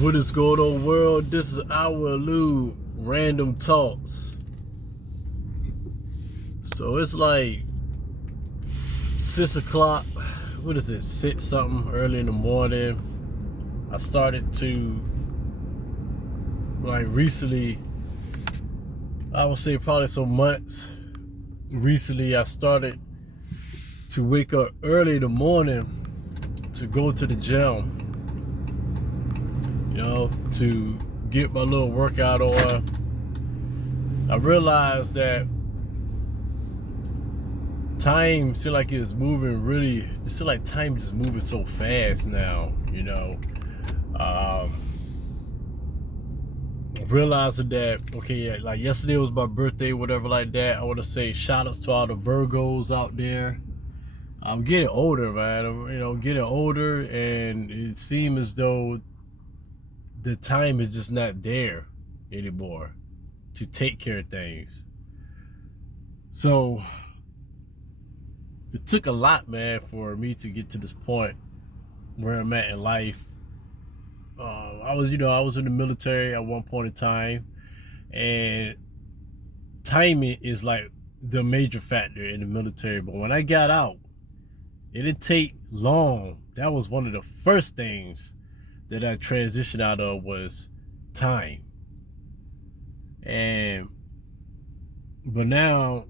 What is going on, world? This is our Lou Random Talks. So it's like 6 o'clock. What is it? 6 something early in the morning. I started to, recently, I would say probably some months. Recently, I started to wake up early in the morning to go to the gym. To get my little workout on. I realized that time seems like it's moving really, just feel like time is moving so fast now, Realizing that, like yesterday was my birthday, whatever like that. I want to say shout outs to all the Virgos out there. I'm getting older, man. I'm getting older, and it seems as though the time is just not there anymore to take care of things. So it took a lot, man, for me to get to this point where I'm at in life. I was in the military at one point in time, and timing is like the major factor in the military. But when I got out, it didn't take long. That was one of the first things that I transitioned out of was time. But now,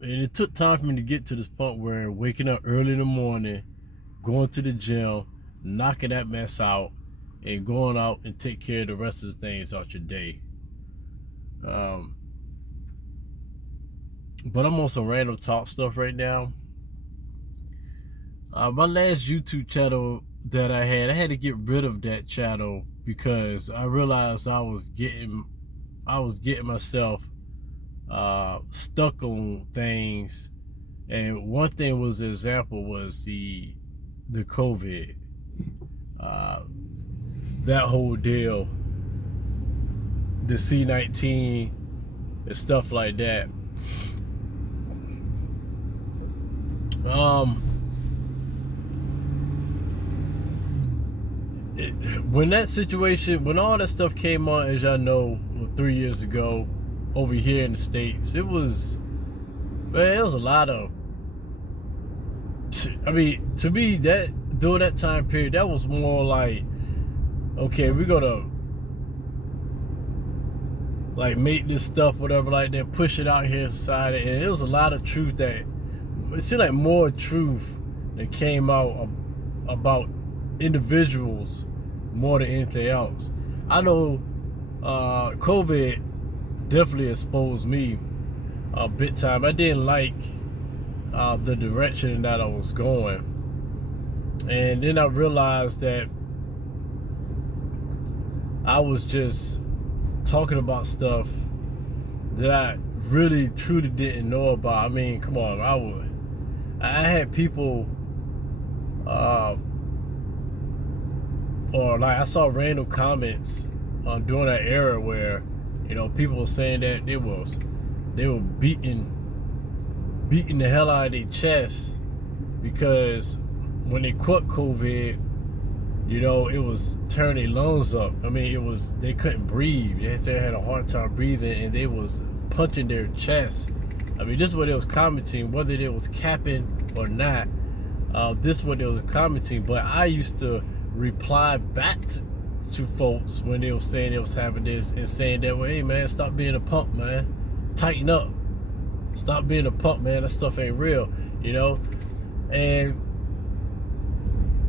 and it took time for me to get to this point where waking up early in the morning, going to the gym, knocking that mess out, and going out and take care of the rest of the things out your day. But I'm on some random talk stuff right now. My last YouTube channel that I had to get rid of that channel because I realized I was getting myself stuck on things, and one thing was, the example was the COVID, that whole deal, the C-19 and stuff like that. When all that stuff came on, as y'all know, 3 years ago, over here in the States, it was a lot of, to me, that during that time period, that was more like, okay, we're gonna like make this stuff, whatever like that, push it out here in society. And it was a lot of truth that, it seemed like more truth that came out about individuals more than anything else. I know COVID definitely exposed me big time. I didn't like the direction that I was going, and then I realized that I was just talking about stuff that I really truly didn't know about. I mean, come on, I had people or like I saw random comments during that era where people were saying that they were beating the hell out of their chest because when they caught COVID, it was turning their lungs up. I mean, they couldn't breathe. They had a hard time breathing, and they was punching their chest. I mean, this is what they was commenting, whether they was capping or not. This is what they was commenting. But I used to reply back to folks when they were saying they was having this, and saying that, well, hey man, stop being a punk, man. Tighten up. Stop being a punk, man. That stuff ain't real, And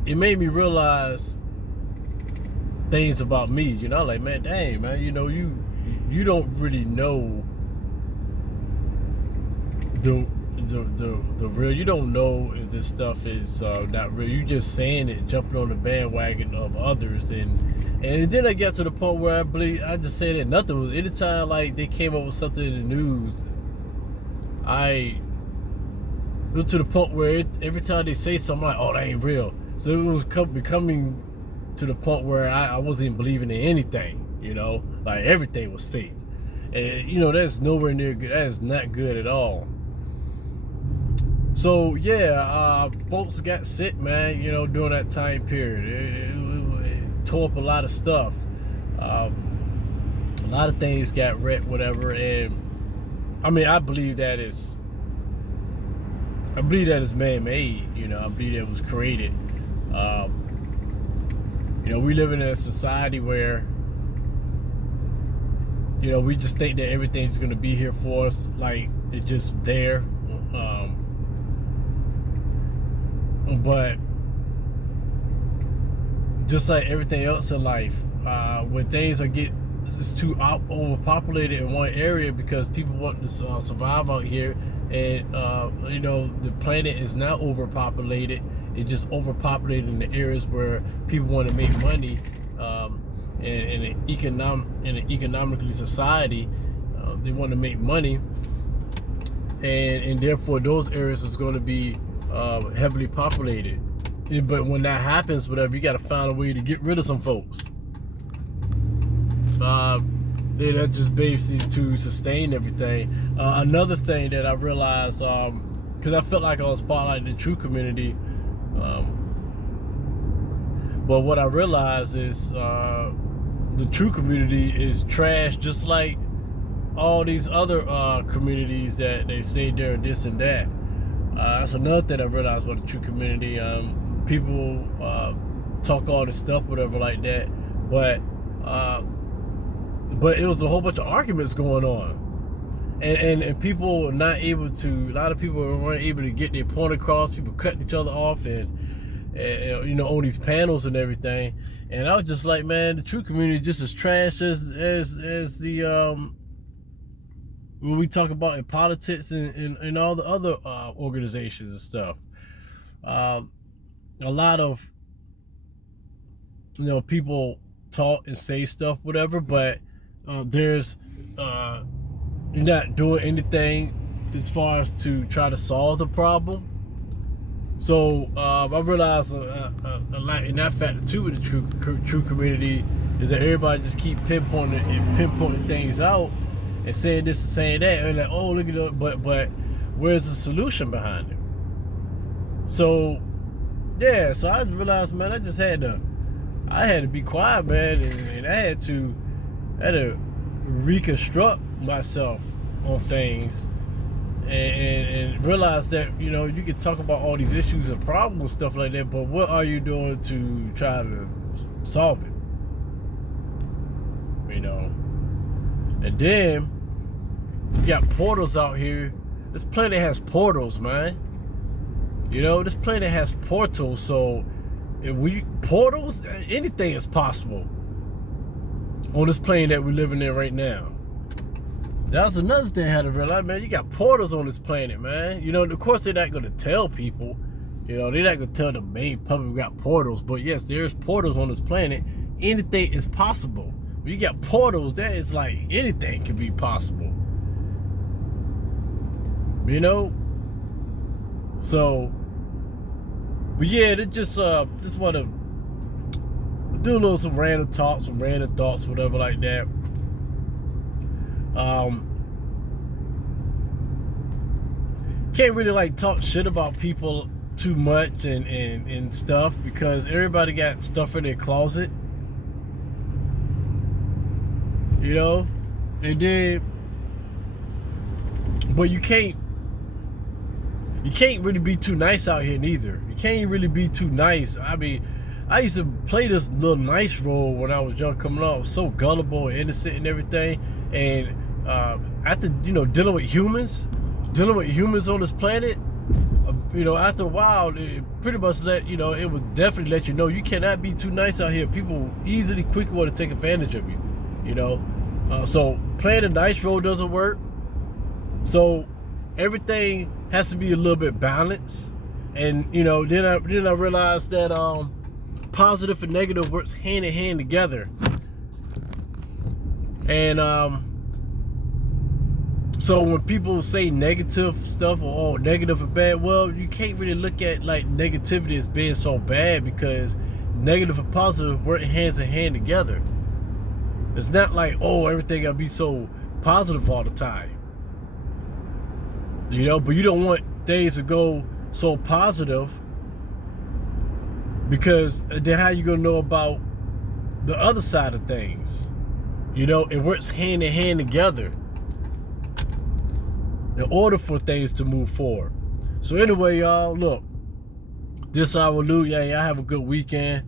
it made me realize things about me, like, man, dang, man, you don't really know the real. You don't know if this stuff is not real. You just saying it, jumping on the bandwagon of others, and then I got to the point where I just said that nothing was. Anytime like they came up with something in the news, I go to the point where every time they say something, I'm like, oh, that ain't real. So it was becoming to the point where I wasn't even believing in anything. Like everything was fake, and that's nowhere near good. That is not good at all. So yeah, folks got sick, man, during that time period. It tore up a lot of stuff. A lot of things got wrecked, whatever. And I mean, I believe that is man-made. You know, I believe that it was created. You know, we live in a society where, you know, we just think that everything's going to be here for us, like it's just there. But just like everything else in life, when things it's too overpopulated in one area because people want to survive out here, and you know, the planet is not overpopulated. It's just overpopulated in the areas where people want to make money, in an economically society. They want to make money, and therefore those areas is going to be heavily populated. But when that happens, whatever, you got to find a way to get rid of some folks. That's just basically to sustain everything. Another thing that I realized, because I felt like I was part of like the true community, but what I realized is the true community is trash, just like all these other communities that they say they're this and that. That's another thing I realized about the true community. People talk all this stuff, whatever, like that, but it was a whole bunch of arguments going on, and people were not able to. A lot of people weren't able to get their point across. People cutting each other off, and you know, on these panels and everything. And I was just like, man, the true community is just as trash as the when we talk about in politics and all the other organizations and stuff. A lot of, you know, people talk and say stuff, whatever, but there's you're not doing anything as far as to try to solve the problem. So I realized a lot in that factor too with the true community is that everybody just keep pinpointing things out and saying this and saying that, and like, oh, look at it, but where's the solution behind it? So yeah, so I realized, man, I had to be quiet, man, and I had to reconstruct myself on things, and realize that, you know, you can talk about all these issues and problems and stuff like that, but what are you doing to try to solve it? You know, and then you got portals out here. This planet has portals, man. You know, this planet has portals, so portals, anything is possible on this plane that we're living in right now. That was another thing I had to realize, man. You got portals on this planet, man. You know, of course they're not going to tell people. You know, they're not going to tell the main public we got portals. But yes, there's portals on this planet. Anything is possible. When you got portals, that is like anything can be possible. You know? So, but yeah, they just want to do some random talks, some random thoughts, whatever like that. Can't really like talk shit about people too much and stuff, because everybody got stuff in their closet, you know. And then, but you can't really be too nice out here neither. You can't really be too nice. I mean, I used to play this little nice role when I was young coming up. I was so gullible and innocent and everything. And after, you know, dealing with humans on this planet, you know, after a while, it pretty much it would definitely let you know you cannot be too nice out here. People quickly want to take advantage of you, you know. So playing a nice role doesn't work. So everything has to be a little bit balanced. And, you know, then I realized that positive and negative works hand in hand together. And so when people say negative stuff or negative or bad, well, you can't really look at like negativity as being so bad, because negative and positive work hands in hand together. It's not like, oh, everything gotta be so positive all the time, you know. But you don't want things to go so positive, because then how you gonna know about the other side of things. You know, it works hand in hand together in order for things to move forward. So anyway, y'all, look, this I will lose. Yeah, y'all have a good weekend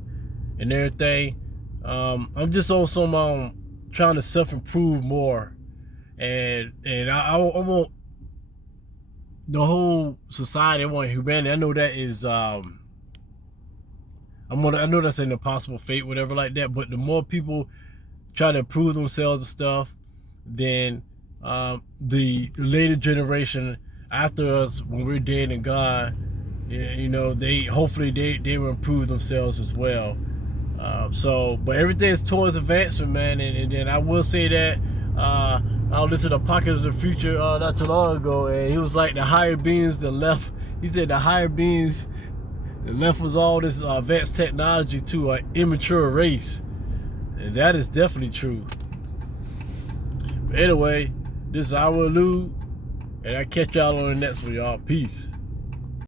and everything. I'm just on some trying to self-improve more, and I want the whole society, I want humanity. I know that is I know that's an impossible fate, whatever like that. But the more people try to improve themselves and stuff, then the later generation after us, when we're dead and gone, you know, hopefully they will improve themselves as well. But everything's towards advancement, man. And then I will say that I listened to Pockets of the Future not too long ago, and he was like, the higher beings, the left. He said the higher beings, the left was all this advanced technology to an immature race. And that is definitely true. But anyway, this is our Lou, and I catch y'all on the next one, y'all. Peace.